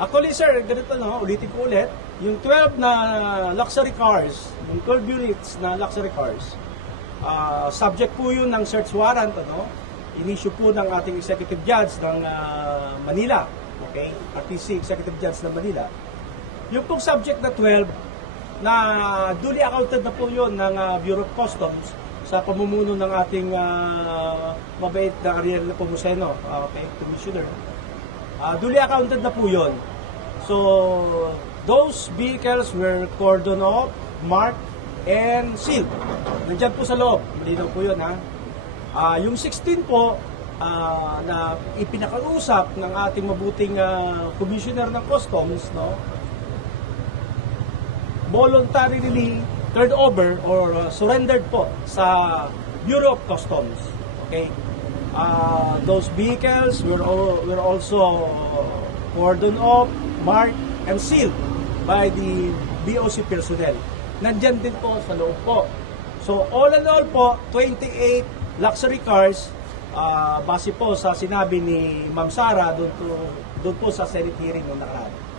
Actually, sir, ganito no, ulitin ko ulit. Yung 12 na luxury cars, yung 12 units na luxury cars, ah, subject po yun ng search warrant, ano, in-issue po ng ating executive judge ng ah, Manila, okay, RTC executive judge ng Manila. Yung pong subject na 12, na duly accounted na po yun ng ah, Bureau of Customs sa pamumuno ng ating ah, mabait na Ariel Pomuseno, ah, okay, Commissioner. Ah, duly accounted na po yun. So, those vehicles were cordon off, marked, and sealed. Nandyan po sa loob. Malinaw po yun, ha? Ah, yung 16 po, ah, na ipinakausap ng ating mabuting ah, commissioner ng customs, no? voluntarily turned over or uh, surrendered po sa Bureau of Customs. Okay? Uh, those vehicles were, al- were also cordoned off, marked, and sealed by the BOC personnel. Nandyan din po sa loob po. So, all in all po, 28 luxury cars, uh, base po sa sinabi ni Ma'am Sara doon, po- doon po sa Senate hearing noong nakaraan.